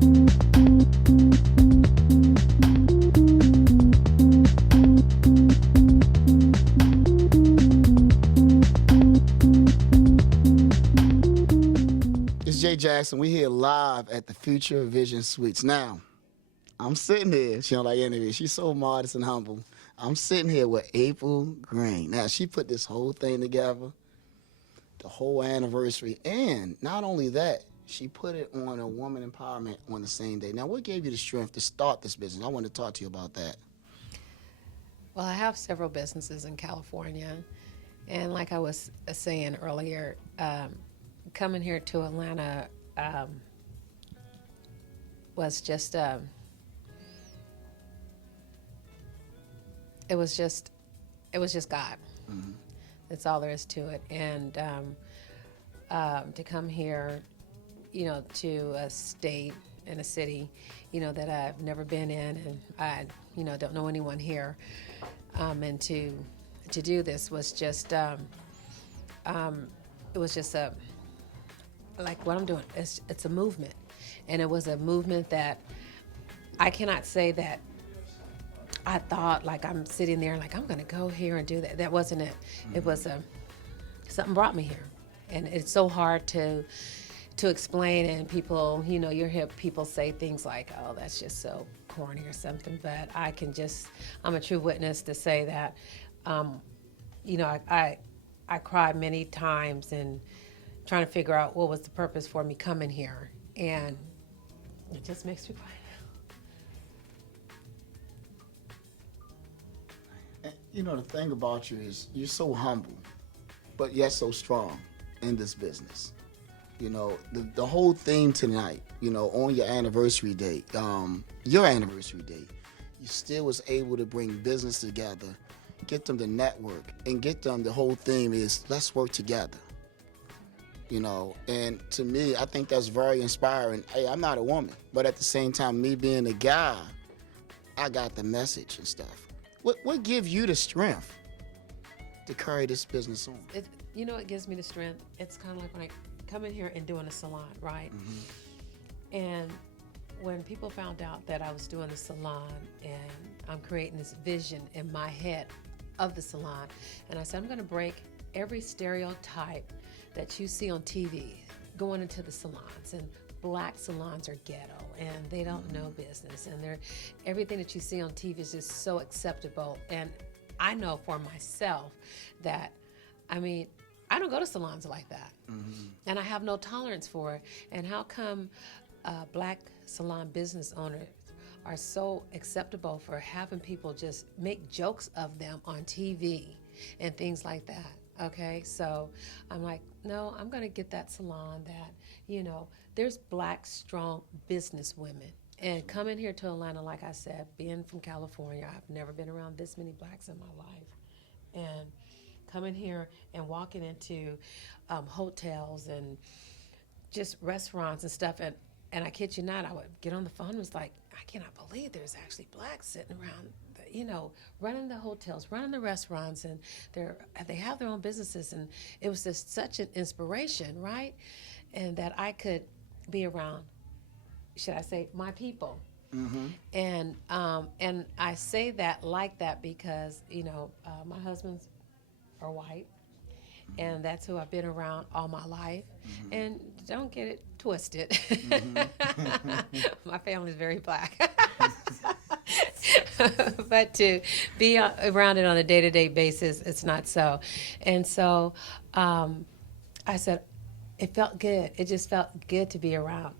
It's J Jakson. We here live at the Future Vision Suites. Now, I'm sitting here. She don't like interviews. She's so modest and humble. I'm sitting here with April Green. Now, she put this whole thing together, the whole anniversary, and not only that, she put it on a woman empowerment on the same day. Now, what gave you the strength to start this business? I want to talk to you about that. Well, I have several businesses in California, and like I was saying earlier, coming here to Atlanta was just it was just God. Mm-hmm. That's all there is to it. And to come here, to a state and a city, that I've never been in, and I, don't know anyone here, and to do this was just it was just like what I'm doing. It's a movement, and it was a movement that I cannot say that I thought like I'm sitting there like I'm going to go here and do that. That wasn't it. Mm-hmm. It was something brought me here, and it's so hard to explain. And people, you hear people say things like, "Oh, that's just so corny" or something. But I'm a true witness to say that, I cried many times and trying to figure out what was the purpose for me coming here, and it just makes me cry. The thing about you is you're so humble, but yet so strong in this business. The whole theme tonight, on your anniversary date, you still was able to bring business together, get them to network, and get them, the whole theme is let's work together. And to me, I think that's very inspiring. Hey, I'm not a woman, but at the same time, me being a guy, I got the message and stuff. What gives you the strength to carry this business on? It gives me the strength. It's kind of like when I come in here and doing a salon, right? Mm-hmm. And when people found out that I was doing the salon and I'm creating this vision in my head of the salon, and I said, I'm going to break every stereotype that you see on TV going into the salons, and black salons are ghetto and they don't know business, and everything that you see on TV is just so acceptable. And I know for myself that, I don't go to salons like that. Mm-hmm. And I have no tolerance for it. And how come black salon business owners are so acceptable for having people just make jokes of them on TV and things like that? Okay, so I'm like, no, I'm going to get that salon that, there's black, strong business women. And coming here to Atlanta, like I said, being from California, I've never been around this many blacks in my life. And coming here and walking into hotels and just restaurants and stuff, and I kid you not, I would get on the phone and was like, I cannot believe there's actually blacks sitting around, running the hotels, running the restaurants, and they have their own businesses. And it was just such an inspiration, right? And that I could be around, should I say, my people. Mm-hmm. And I say that like that because, my husband's are white, and that's who I've been around all my life. Mm-hmm. And don't get it twisted. Mm-hmm. My family's very black. But to be around it on a day-to-day basis, it's not so. And so I said, it felt good. It just felt good to be around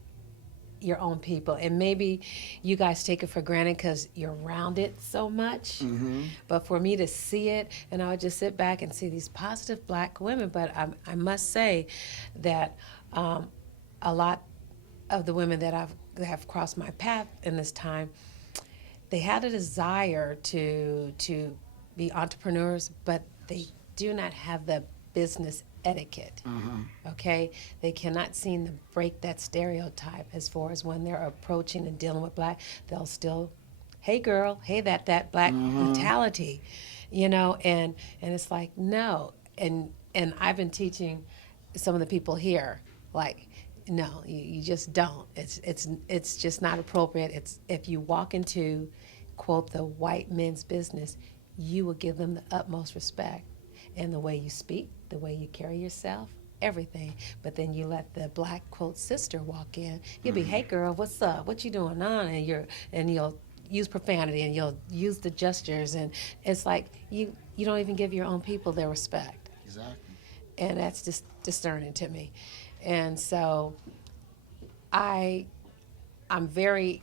your own people. And maybe you guys take it for granted because you're around it so much. Mm-hmm. But for me to see it, and I would just sit back and see these positive black women. But I must say that a lot of the women that have crossed my path in this time, they had a desire to be entrepreneurs, but they do not have the business etiquette. Mm-hmm. Okay, they cannot seem to break that stereotype as far as when they're approaching and dealing with black. They'll still, hey girl, hey that black mm-hmm. mentality, and it's like no. And I've been teaching some of the people here, like No, you just don't. It's just not appropriate. It's if you walk into, quote, the white men's business, you will give them the utmost respect, and the way you speak, the way you carry yourself, everything. But then you let the black, quote, sister walk in. You'll be, hey girl, what's up? What you doing on? And you'll use profanity and you'll use the gestures, and it's like you don't even give your own people their respect. Exactly. And that's just discerning to me. And so I'm very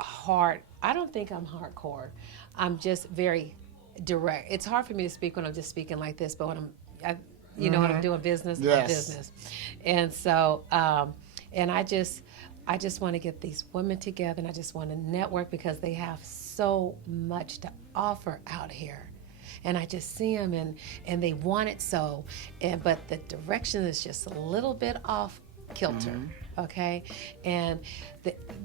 hard. I don't think I'm hardcore. I'm just very direct. It's hard for me to speak when I'm just speaking like this, but when when I'm doing business, Yes. I'm business. And so, and I just want to get these women together, and I just want to network because they have so much to offer out here. And I just see them, and they want it so, but the direction is just a little bit off kilter, okay? And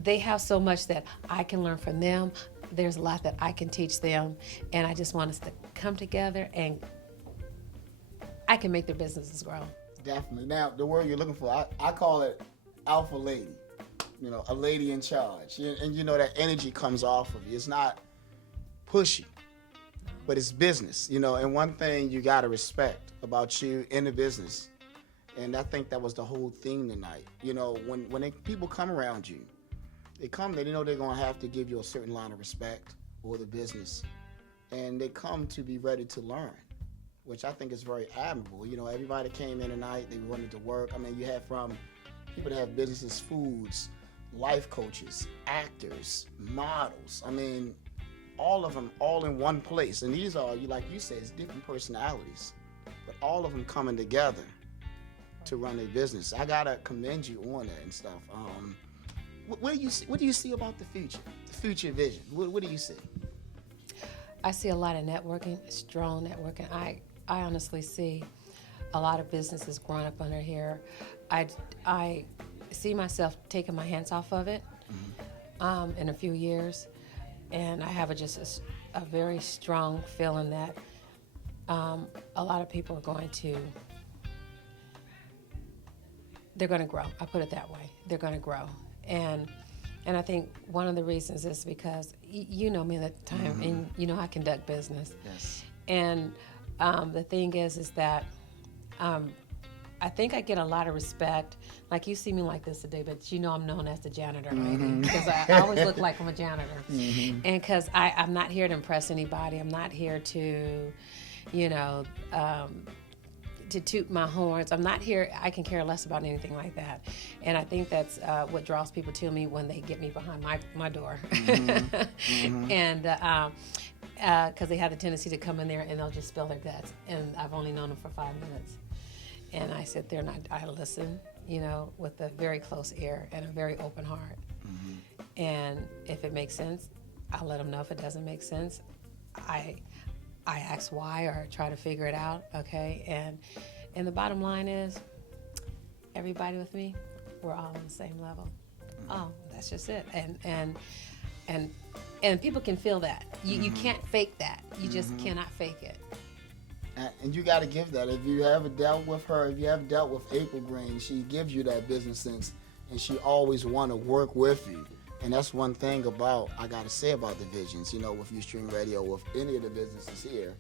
they have so much that I can learn from them. There's a lot that I can teach them, and I just want us to come together, and I can make their businesses grow. Definitely. Now, the word you're looking for, I call it alpha lady. You know, a lady in charge. And you know that energy comes off of you. It's not pushy, but it's business. You know, and one thing you got to respect about you in the business, and I think that was the whole theme tonight. You know, when people come around you, they know they're going to have to give you a certain line of respect for the business. And they come to be ready to learn, which I think is very admirable. You know, everybody came in tonight, they wanted to work. I mean, you have from people that have businesses, foods, life coaches, actors, models. I mean, all of them all in one place. And these are, like you said, it's different personalities, but all of them coming together to run their business. I got to commend you on that and stuff. What do you see about the future vision? What do you see? I see a lot of networking, strong networking. I honestly see a lot of businesses growing up under here. I see myself taking my hands off of it in a few years, and I have just a very strong feeling that a lot of people are going to grow. I put it that way. They're going to grow. And I think one of the reasons is because you know me at the time, and you know I conduct business. Yes. And the thing is that I think I get a lot of respect. Like you see me like this today, but you know I'm known as the janitor lady because I always look like I'm a janitor. And because I'm not here to impress anybody. I'm not here to, to toot my horns. I'm not here. I can care less about anything like that. And I think that's what draws people to me when they get me behind my door. And because they have the tendency to come in there and they'll just spill their guts. And I've only known them for 5 minutes. And I sit there and I listen, with a very close ear and a very open heart. And if it makes sense, I'll let them know. If it doesn't make sense, I ask why or try to figure it out, okay? And the bottom line is, everybody with me, we're all on the same level. Oh, that's just it. And people can feel that. You can't fake that. You just cannot fake it. And you got to give that. If you ever dealt with her, if you ever dealt with April Green, she gives you that business sense, and she always want to work with you. And that's one thing I got to say about the visions, with YouStreamRadio, with any of the businesses here.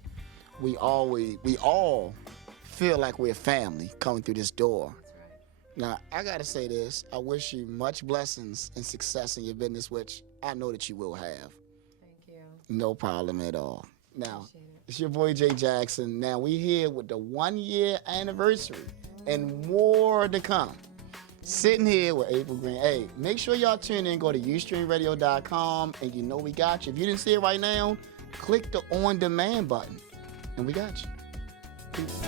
We all feel like we're family coming through this door. Now, I got to say this. I wish you much blessings and success in your business, which I know that you will have. Thank you. No problem at all. Now, Appreciate it. it's your boy J Jakson. Now, we here with the 1-year anniversary and more to come. Sitting here with April Green. Hey, make sure y'all tune in. Go to YouStreamRadio.com, and we got you. If you didn't see it right now, click the on-demand button, and we got you. Peace.